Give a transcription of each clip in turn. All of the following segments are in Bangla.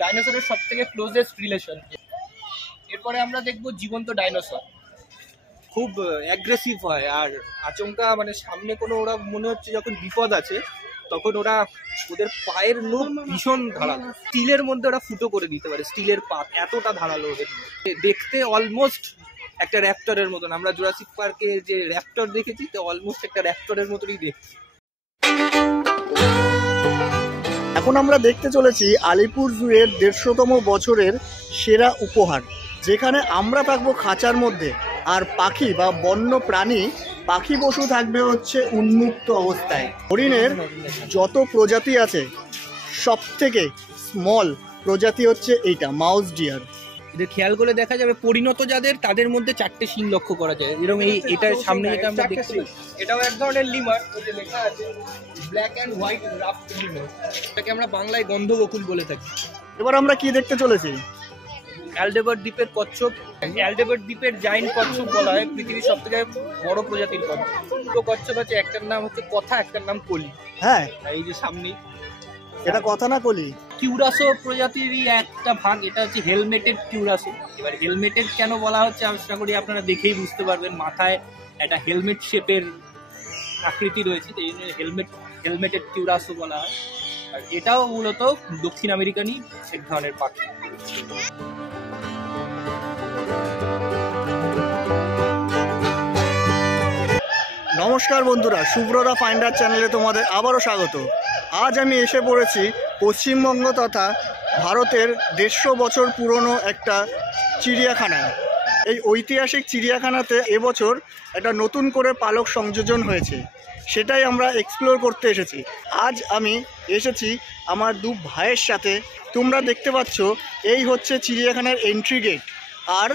ডাইনোসরের সবথেকে ক্লোজেস্ট রিলেশন। এরপরে আমরা দেখব জীবন্ত ডাইনোসর। খুব অ্যাগ্রেসিভ হয় আর আচমকা মানে সামনে কোনো ওরা মনে হচ্ছে যখন বিপদ আছে তখন ওরা ওদের পায়ের নখ ভীষণ ধারালো, স্টিলের মধ্যে ওরা ফুটো করে দিতে পারে, স্টিলের পাত এতটা ধারালো ওদের। দেখতে অলমোস্ট একটা র্যাপটরের মতন, আমরা জুরাসিক পার্কে যে র্যাপটর দেখেছি তো অলমোস্ট একটা র্যাপটরের মতনই দেখছি। এখন আমরা দেখতে চলেছি আলিপুর জুয়ের 150তম বছরের সেরা উপহার, যেখানে আমরা থাকবো খাঁচার মধ্যে আর পাখি বা বন্য প্রাণী পাখি পশু থাকবে হচ্ছে উন্মুক্ত অবস্থায়। হরিণের যত প্রজাতি আছে সব থেকে স্মল প্রজাতি হচ্ছে এইটা, মাউস ডিয়ার। এদের খেয়াল করে দেখা যাবে পরিণত যাদের তাদের মধ্যে 4টে শিং লক্ষ্য করা যায়। এরকম এটার সামনে যেটা আমরা দেখছি এটাও এক ধরনের লিমার, ওই যে লেখা আছে ব্ল্যাক অ্যান্ড হোয়াইট রাফট লিমার, এটাকে আমরা বাংলায় গন্ধবকুল বলে থাকি। এবার আমরা কি দেখতে চলেছি? অ্যালডেবার্ট দ্বীপের কচ্ছপ। অ্যালডেবার্ট দ্বীপের জাইন্ট কচ্ছপ বলা হয়, পৃথিবীর সবথেকে বড় প্রজাতির কচ্ছপ। দুটো কচ্ছপ আছে, একটার নাম হচ্ছে কথা, একটার নাম কলি। হ্যাঁ, এই যে সামনেই এটা কথা না কলি। কিউরাসো প্রজাতিরই একটা ভাগ, এটা হচ্ছে হেলমেটেড কিউরাসো। এবার হেলমেটেড কেন বলা হচ্ছে আশা করি আপনারা দেখেই বুঝতে পারবেন, মাথায় একটা হেলমেট শেপের আকৃতি রয়েছে, এই জন্য হেলমেটেড কিউরাসো বলা হয়। আর এটাও মূলত দক্ষিণ আমেরিকানই এক ধরনের পাখি। নমস্কার বন্ধুরা, সুব্রতা ফাইন্ডার চ্যানেলে তোমাদের আবারও স্বাগত। আজ আমি এসে পড়েছি পশ্চিমবঙ্গ তথা ভারতের 150 বছর পুরনো একটা চিড়িয়াখানায়। এই ঐতিহাসিক চিড়িয়াখানাতে এবছর একটা নতুন করে পালক সংযোজন হয়েছে, সেটাই আমরা এক্সপ্লোর করতে এসেছি। আজ আমি এসেছি আমার দু ভাইয়ের সাথে। তোমরা দেখতে পাচ্ছ এই হচ্ছে চিড়িয়াখানার এন্ট্রি গেট, আর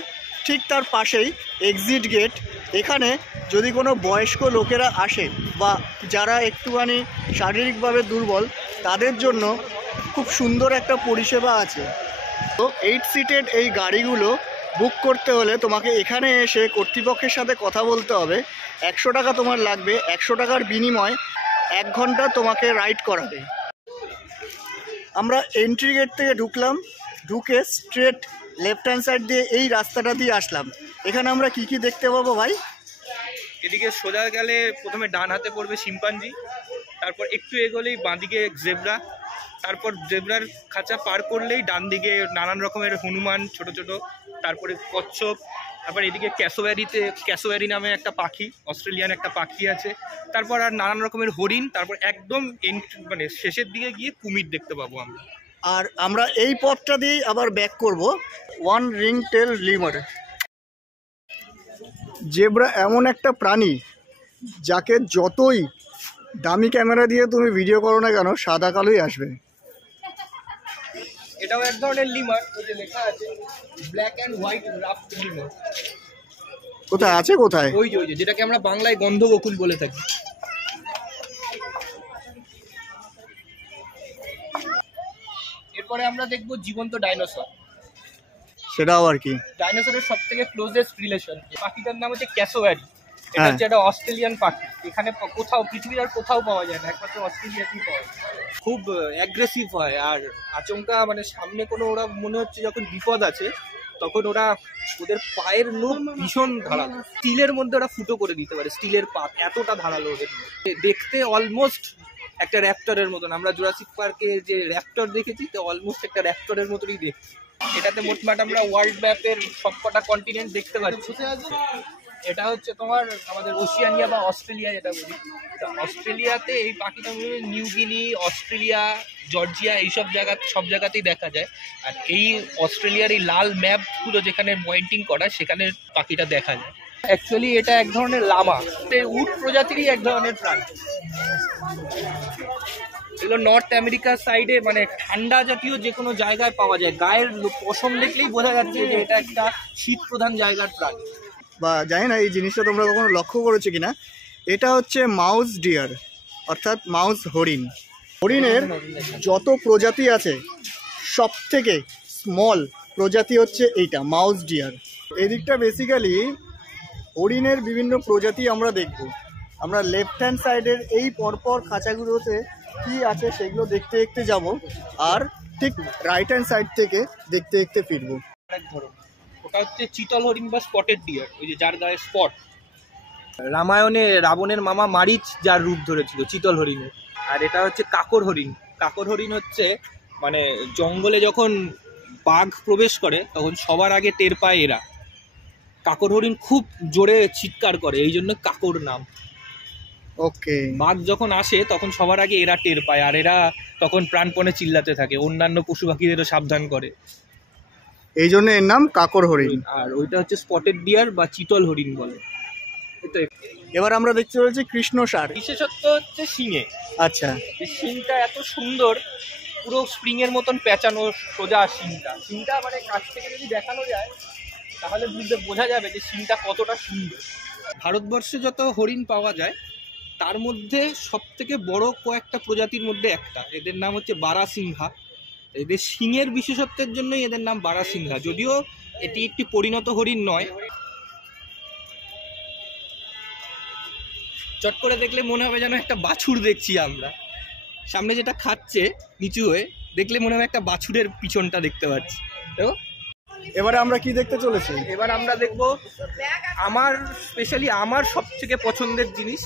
ঠিক তার পাশেই এক্সিট গেট। এখানে যদি কোনো বয়স্ক লোকেরা আসে বা যারা একটুখানি শারীরিকভাবে দুর্বল তাদের জন্য খুব সুন্দর একটা পরিষেবা আছে। তো 8 সিটেড এই গাড়িগুলো বুক করতে হলে তোমাকে এখানে এসে কর্তৃপক্ষের সাথে কথা বলতে হবে। 100 টাকা তোমার লাগবে, 100 টাকার বিনিময়ে 1 ঘন্টা তোমাকে রাইড করাবে। আমরা এন্ট্রি গেট থেকে ঢুকলাম, ঢুকে স্ট্রেট লেফট হ্যান্ড সাইড দিয়ে এই রাস্তাটা দিয়ে আসলাম। এখানে আমরা কি কি দেখতে পাবো ভাই? এদিকে সোজা গেলে প্রথমে ডান হাতে পড়বে শিম্পাঞ্জি, তারপর একটু এগোলেই বাঁদিকে জেব্রা, তারপর জেব্রার খাঁচা পার করলেই ডান দিকে নানান রকমের হনুমান ছোট ছোট, তারপরে কচ্ছপ, তারপর এদিকে ক্যাসোয়ারি নামে একটা পাখি, অস্ট্রেলিয়ান একটা পাখি আছে, তারপর আর নানান রকমের হরিণ, তারপর একদম মানে শেষের দিকে গিয়ে কুমির দেখতে পাবো আমরা। আর আমরা এই পথটা দিয়েই আবার ব্যাক করব। 1 রিং টেল লিমার। জেব্রা এমন একটা প্রাণী যাকে যতই দামি ক্যামেরা দিয়ে তুমি ভিডিও করো না কেন সাদা কালোই আসবে। এটাও এক ধরনের লিমার, ওই যে লেখা আছে ব্ল্যাক অ্যান্ড হোয়াইট রাফট লিমার। কোথায় আছে? কোথায়? ওই যে যেটাকে আমরা বাংলায় গন্ধবকুল বলে থাকি। এরপরে আমরা দেখব জীবন্ত ডাইনোসর। সেটা আবার কি? ডাইনোসরের সবথেকে ক্লোজেস্ট রিলেশন। পাখিটার নাম হচ্ছে ক্যাসোয়ারি। এটা হচ্ছে একটা অস্ট্রেলিয়ান পাখি, এখানে কোথাও পৃথিবীর আর কোথাও পাওয়া যায় না, একমাত্র অস্ট্রেলিয়াতেই পাওয়া যায়। খুব অ্যাগ্রেসিভ হয় আর আচমকা মানে সামনে কোনো ওরা মনে হচ্ছে যখন বিপদ আছে তখন ওরা ওদের পায়ের নখ ভীষণ ধারালো, স্টিলের মধ্যে ওরা ফুটো করে দিতে পারে, স্টিলের পাত এতটা ধারালো ওদের। দেখতে অলমোস্ট একটা র্যাপটরের মতন, আমরা জুরাসিক পার্কে যে র্যাপটর দেখেছি তো অলমোস্ট একটা র্যাপটরের মতনই দেখছি। এটাতে মোটমাট আমরা ওয়ার্ল্ড ম্যাপের সবকটা কন্টিনেন্ট দেখতে পাচ্ছি। এটা হচ্ছে তোমার আমাদের ওশিয়ানিয়া বা অস্ট্রেলিয়া যেটা বলি। অস্ট্রেলিয়াতে এই পাখিটা নিউ গিনি, অস্ট্রেলিয়া, জর্জিয়া এইসব সব জায়গাতেই দেখা যায়। আর এই অস্ট্রেলিয়ার এই লাল ম্যাপগুলো যেখানে পয়েন্টিং করা সেখানে পাখিটা দেখা যায়। অ্যাকচুয়ালি এটা এক ধরনের লামা, উট প্রজাতিরই এক ধরনের প্রাণী। এগুলো নর্থ আমেরিকার সাইডে মানে ঠান্ডা জাতীয় যে কোনো জায়গায় পাওয়া যায়। গায়ের পশম দেখলেই বোঝা যাচ্ছে যে এটা একটা শীত প্রধান জায়গার প্রাণী। বা জানি না এই জিনিসটা তোমরা কখনো লক্ষ্য করেছো কিনা, এটা হচ্ছে মাউস ডিয়ার অর্থাৎ মাউস হরিণ। হরিণের যত প্রজাতি আছে সব থেকে স্মল প্রজাতি হচ্ছে এইটা, মাউস ডিয়ার। এই দিকটা বেসিক্যালি হরিণের বিভিন্ন প্রজাতি আমরা দেখব। আমরা লেফট হ্যান্ড সাইডের এই পরপর খাঁচাগুলোতে কি আছে সেগুলো দেখতে দেখতে যাব। আর ঠিক রাইট হ্যান্ড সাইড থেকে দেখতে দেখতে ফিরবো। এক ধরন ওটা হচ্ছে চিতল হরিণ বা স্পটেড ডিয়ার, ওই যে যার গায়ে স্পট। রামায়ণে রাবণের মামা মারিচ যার রূপ ধরেছিল চিতল হরিণের। আর এটা হচ্ছে কাকর হরিণ। কাকর হরিণ হচ্ছে মানে জঙ্গলে যখন বাঘ প্রবেশ করে তখন সবার আগে টের পায় এরা। কাকর হরিণ খুব জোরে চিৎকার করে, এই জন্য কাকর নাম। ওকে। বাঘ যখন আসে তখন সবার আগে এরা টের পায়, আর এরা তখন প্রাণপণে চিল্লাতে থাকে, অন্যান্য পশু পাখিদেরও সাবধান করে, এই জন্য এর নাম কাকর হরিণ। আর ওইটা হচ্ছে স্পটেড ডিয়ার বা চিতল হরিণ বলে। এবার আমরা দেখতে পাচ্ছি কৃষ্ণসার। বিশেষত্ব হচ্ছে শিঙে। আচ্ছা। এই শিংটা এত সুন্দর, পুরো স্প্রিং এর মতন পেঁচানো সোজা শিংটা। শিংটা মানে কাছ থেকে যদি দেখানো যায় তাহলে বোঝা যাবে যে শিংটা কতটা সুন্দর। ভারতবর্ষে যত হরিণ পাওয়া যায় তার মধ্যে সব থেকে বড় কয়েকটা প্রজাতির মধ্যে একটা, এদের নাম হচ্ছে বারাসিংহা। এদের শিংয়ের বিশেষত্বের জন্যই এদের নাম বারাসিংহা, যদিও এটি একটি পরিণত হরিণ নয়। চট করে দেখলে মনে হবে যেন একটা বাছুর দেখছি আমরা, সামনে যেটা খাচ্ছে নিচু হয়ে, দেখলে মনে হবে একটা বাছুরের পিছনটা দেখতে পাচ্ছি। দেখো এবারে আমরা কি দেখতে চলেছি? এবার আমরা দেখবো আমার স্পেশালি আমার সব থেকে পছন্দের জিনিস।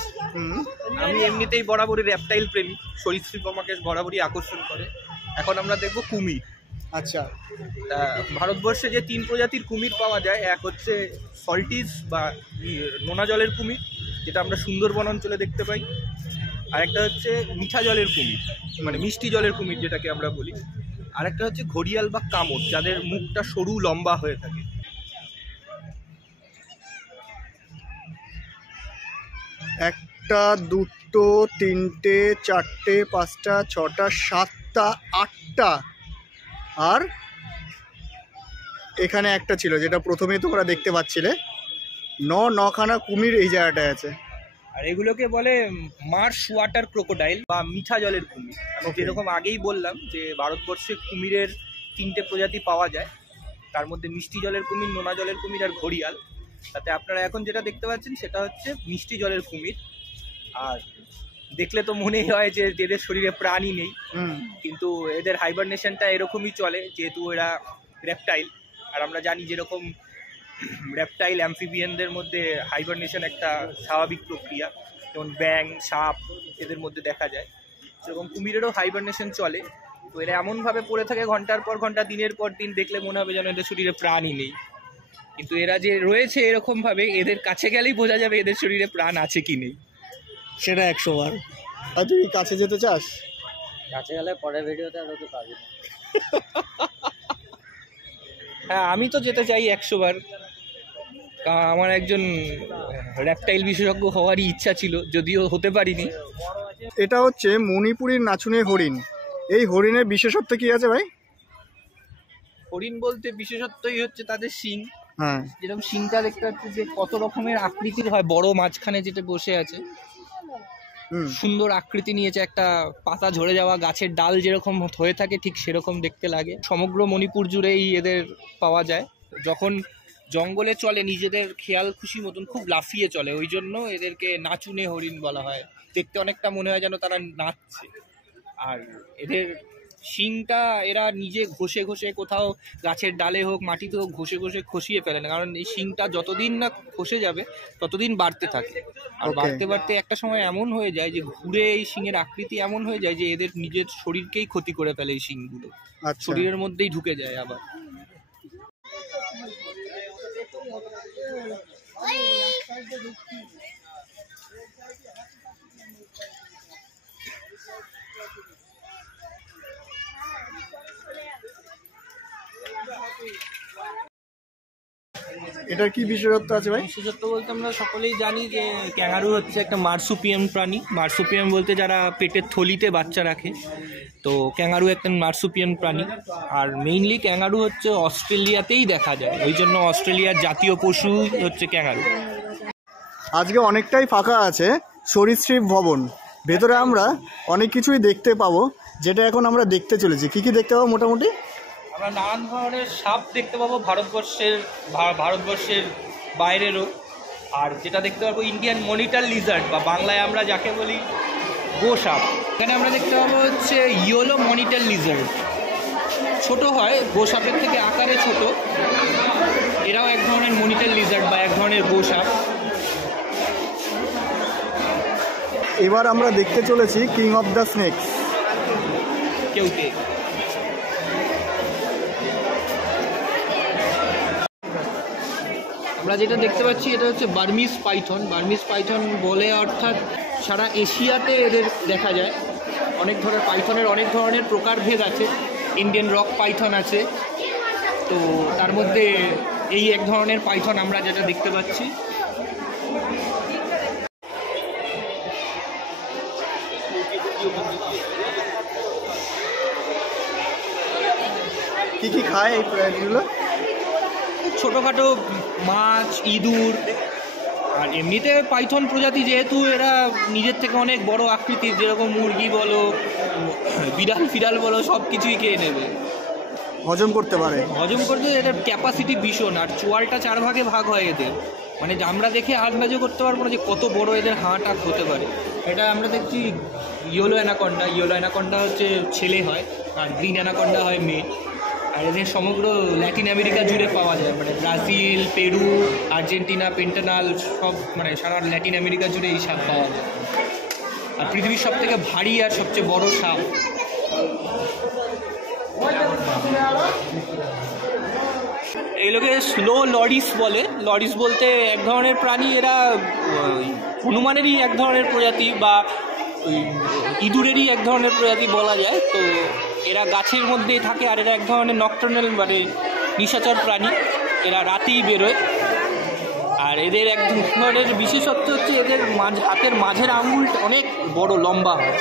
আমি এমনিতেই বরাবরই র্যাপটাইল প্রেমী, সরীসৃপ আমাকে বরাবরই আকর্ষণ করে। এখন আমরা দেখবো কুমির। আচ্ছা। ভারতবর্ষে যে 3 প্রজাতির কুমির পাওয়া যায়, এক হচ্ছে সল্টিস বা নোনা জলের কুমির, যেটা আমরা সুন্দরবন অঞ্চলে দেখতে পাই। আর একটা হচ্ছে মিঠা জলের কুমির, মানে মিষ্টি জলের কুমির যেটাকে আমরা বলি। আর একটা হচ্ছে ঘড়িয়াল বা কামড়, যাদের মুখটা সরু লম্বা হয়ে থাকে। একটা, দুটো, তিনটে, চারটে, পাঁচটা, ছটা, সাতটা, আটটা, আর এখানে একটা ছিল যেটা প্রথমেই তোমরা দেখতে পাচ্ছিলে। নখানা কুমির এই জায়গাটায় আছে। আর এগুলোকে বলে মার্শ ওয়াটার ক্রোকোডাইল বা মিঠা জলের কুমির। আমি যেরকম আগেই বললাম যে ভারতবর্ষে কুমিরের 3টে প্রজাতি পাওয়া যায়, তার মধ্যে মিষ্টি জলের কুমির, নোনা জলের কুমির আর ঘড়িয়াল। তাতে আপনারা এখন যেটা দেখতে পাচ্ছেন সেটা হচ্ছে মিষ্টি জলের কুমির। আর দেখলে তো মনেই হয় যে এদের শরীরে প্রাণই নেই, কিন্তু এদের হাইবারনেশনটা এরকমই চলে, যেহেতু এরা রেপটাইল। আর আমরা জানি যেরকম রেপটাইল অ্যাম্ফিবিয়ানদের মধ্যে হাইবারনেশন একটা স্বাভাবিক প্রক্রিয়া, যেমন ব্যাং, সাপ এদের মধ্যে দেখা যায়, সেরকম কুমিরেরও হাইবারনেশন চলে। তো এরা এমনভাবে পড়ে থাকে ঘন্টার পর ঘন্টা, দিনের পর দিন, দেখলে মনে হবে যেন এদের শরীরে প্রাণই নেই। কিন্তু এরা যে রয়েছে এরকমভাবে, এদের কাছে গেলেই বোঝা যাবে এদের শরীরে প্রাণ আছে কি নেই। সেটা 100 বার। আর তুই কাছে যেতে চাস? কাছে গেলে পরের ভিডিওতে আর তো পাবি না। হ্যাঁ, আমি তো যেতে চাই 100 বার। আমার একজন র্যাপটাইল বিশেষজ্ঞ হওয়ারই ইচ্ছা ছিল, যদিও হতে পারিনি। এটা হচ্ছে মণিপুরের নাচুনে হরিণ। এই হরিণের বিশেষত্ব কি আছে ভাই? হরিণ বলতে বিশেষত্বই হচ্ছে তাদের শিং। হ্যাঁ, যেরকম শিংটা দেখতে পাচ্ছি যে কত রকমের আকৃতির হয়, বড় মাঝখানে যেটা বসে আছে, সুন্দর আকৃতি নিয়েছে। একটা পাতা ঝরে যাওয়া গাছের ডাল যেরকম হয়ে থাকে ঠিক সেরকম দেখতে লাগে। সমগ্র মণিপুর জুড়েই এদের পাওয়া যায়। যখন জঙ্গলে চলে নিজেদের খেয়াল খুশি মতন খুব লাফিয়ে চলে, ওই জন্য এদেরকে নাচুনে হরিণ বলা হয়। দেখতে অনেকটা মনে হয় যেন তারা নাচছে। আর এদের শিংটা এরা নিজে ঘষে ঘষে, কোথাও গাছের ডালে হোক মাটিতে হোক, ঘষে ঘষে খসিয়ে ফেলে না, কারণ এই শিংটা যতদিন না খসে যাবে ততদিন বাড়তে থাকে। আর বাড়তে বাড়তে একটা সময় এমন হয়ে যায় যে ঘুরে এই শিংয়ের আকৃতি এমন হয়ে যায় যে এদের নিজের শরীরকেই ক্ষতি করে ফেলে এই শিংগুলো, শরীরের মধ্যেই ঢুকে যায় আবার। এটার কি বিশেষত্ব আছে ভাই? বিশেষত্ব বলতে আমরা সকলেই জানি যে ক্যাঙ্গারু হচ্ছে একটা মার্সুপিয়ান প্রাণী। মার্সুপিয়ান বলতে যারা পেটের থলিতে বাচ্চা রাখে, তো ক্যাঙ্গারু একটা মার্সুপিয়ান প্রাণী। আর মেইনলি ক্যাঙ্গারু হচ্ছে অস্ট্রেলিয়াতেই দেখা যায়, ওই জন্য অস্ট্রেলিয়ার জাতীয় পশু হচ্ছে ক্যাঙ্গারু। আজকে অনেকটাই ফাঁকা আছে সরীসৃপ ভবন, ভেতরে আমরা অনেক কিছুই দেখতে পাবো, যেটা এখন আমরা দেখতে চলেছি। কি কি দেখতে পাবো মোটামুটি? আমরা নানান ধরনের সাপ দেখতে পাবো ভারতবর্ষের বাইরেরও। আর যেটা দেখতে পাবো ইন্ডিয়ান মনিটর লিজার্ড, বা বাংলায় আমরা যাকে বলি গো সাপ। এখানে আমরা দেখতে পাবো হচ্ছে ইয়েলো মনিটর লিজার্ড, ছোট হয়, গোসাপের থেকে আকারে ছোট। এরাও এক ধরনের মনিটেল লিজার্ড বা এক ধরনের গোসাপ। এবার আমরা দেখতে চলেছি কিং অফ দ্য স্নেকস, কেউটে। আমরা যেটা দেখতে পাচ্ছি এটা হচ্ছে বার্মিজ পাইথন। বার্মিজ পাইথন বলে অর্থাৎ সারা এশিয়াতে এদের দেখা যায়। অনেক ধরনের পাইথনের অনেক ধরনের প্রকারভেদ আছে। ইন্ডিয়ান রক পাইথন আছে, তো তার মধ্যে এই এক ধরনের পাইথন আমরা যেটা দেখতে পাচ্ছি। কি কি খায় এই প্রাণীগুলো? ছোটোখাটো মাছ, ইঁদুর। আর এমনিতে পাইথন প্রজাতি যেহেতু এরা নিজের থেকে অনেক বড় আকৃতির, যেরকম মুরগি বলো, বিড়াল ফিড়াল বলো, সব কিছুই খেয়ে নেবে। হজম করতে পারে, হজম করতে এদের ক্যাপাসিটি ভীষণ। আর চোয়ালটা 4 ভাগে ভাগ হয় এদের, মানে আমরা দেখে আন্দাজও করতে পারবো না যে কত বড় এদের হাঁট হতে পারে। এটা আমরা দেখছি ইয়েলো অ্যানাকন্ডা। ইয়েলো অ্যানাকন্ডা হচ্ছে ছেলে হয়, আর গ্রিন অ্যানাকন্ডা হয় মেয়ে। আর এদের সমগ্র ল্যাটিন আমেরিকা জুড়ে পাওয়া যায়, মানে ব্রাজিল, পেরু, আর্জেন্টিনা, পেন্টানাল, সব মানে সারা ল্যাটিন আমেরিকা জুড়ে এই সাপ পাওয়া যায়। আর পৃথিবীর সব থেকে ভারী আর সবচেয়ে বড় সাপ। এগুলোকে স্লো লরিস বলে। লরিস বলতে এক ধরনের প্রাণী, এরা হনুমানেরই এক ধরনের প্রজাতি বা ইঁদুরেরই এক ধরনের প্রজাতি বলা যায়। তো এরা গাছের মধ্যেই থাকে, আর এরা এক ধরনের নকটার্নাল মানে নিশাচর প্রাণী। এরা রাতেই বেরোয়। আর এদের এক ধরনের বিশেষত্ব হচ্ছে এদের হাতের মাঝের আঙ্গুলটা অনেক বড় লম্বা হয়।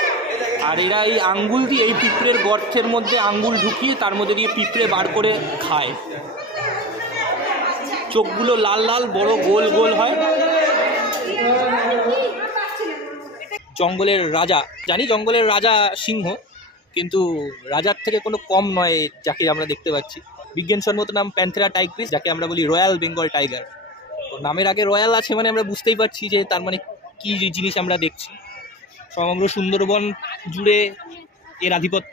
আর এরা এই আঙ্গুল দিয়ে এই পিঁপড়ের গর্তের মধ্যে আঙ্গুল ঢুকিয়ে তার মধ্যে দিয়ে পিঁপড়ে বার করে খায়। চোখগুলো লাল লাল বড় গোল গোল হয়। জঙ্গলের রাজা, জানি জঙ্গলের রাজা সিংহ, কিন্তু রাজার থেকে কোনো কম নয় যাকে আমরা দেখতে পাচ্ছি। বিজ্ঞানসম্মত নাম প্যান্থেরা টাইগ্রিস, যাকে আমরা বলি রয়্যাল বেঙ্গল টাইগার। তো নামের আগে রয়্যাল আছে মানে আমরা বুঝতেই পারছি যে তার মানে কি জিনিস আমরা দেখছি। সমগ্র সুন্দরবন জুড়ে এর আধিপত্য।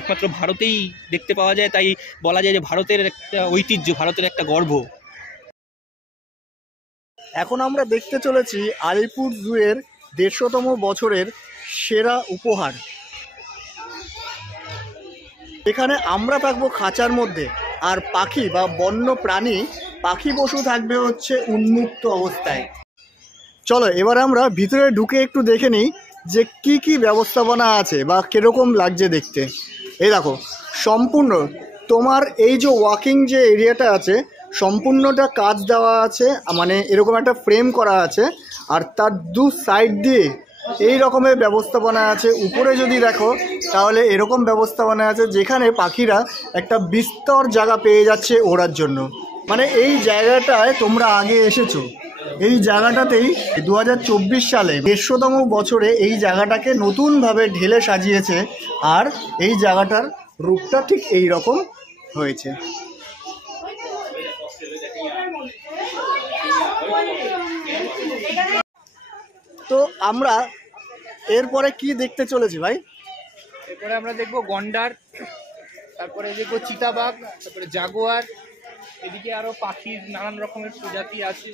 একমাত্র ভারতেই দেখতে পাওয়া যায়, তাই বলা যায় যে ভারতের একটা ঐতিহ্য, ভারতের একটা গর্ব। এখন আমরা দেখতে চলেছি আলিপুর জুয়ের 150তম বছরের সেরা উপহার। এখানে আমরা থাকবো খাঁচার মধ্যে, আর পাখি বা বন্য প্রাণী, পাখি পশু থাকবে হচ্ছে উন্মুক্ত অবস্থায়। চলো এবার আমরা ভিতরে ঢুকে একটু দেখে নিই যে কি কি ব্যবস্থাপনা আছে বা কিরকম লাগছে দেখতে। এই দেখো, সম্পূর্ণ তোমার এই যে ওয়াকিং যে এরিয়াটা আছে সম্পূর্ণটা কাচ দেওয়া আছে, মানে এরকম একটা ফ্রেম করা আছে। আর তার দু সাইড দিয়ে এই রকমের ব্যবস্থাপনা আছে। উপরে যদি দেখো তাহলে এরকম ব্যবস্থাপনা আছে, যেখানে পাখিরা একটা বিস্তর জায়গা পেয়ে যাচ্ছে ওড়ার জন্য। মানে এই জায়গাটায় তোমরা আগে এসেছো, এই জায়গাটাতেই 2024 সালে 150তম বছরে এই জায়গাটাকে নতুনভাবে ঢেলে সাজিয়েছে। আর এই জায়গাটার রূপটা ঠিক এই রকম হয়েছে। তো আমরা এরপরে কি দেখতে চলেছি ভাই? এরপরে আমরা দেখবো গন্ডার, তারপরে দেখবো চিতাবাঘ, তারপরে জাগুয়ার। এদিকে আরো পাখির নানান রকমের প্রজাতি আছে।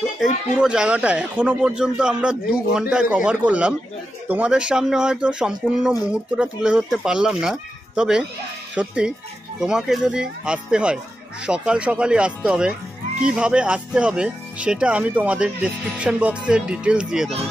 তো এই পুরো জায়গাটা এখনো পর্যন্ত আমরা 2 ঘন্টায় কভার করলাম। তোমাদের সামনে হয়তো সম্পূর্ণ মুহূর্তটা তুলে ধরতে পারলাম না, তবে সত্যি তোমাকে যদি আসতে হয় সকাল সকালই আসতে হবে। কিভাবে আসতে হবে সেটা আমি তোমাদের ডেসক্রিপশন বক্সে ডিটেলস দিয়ে দেবো।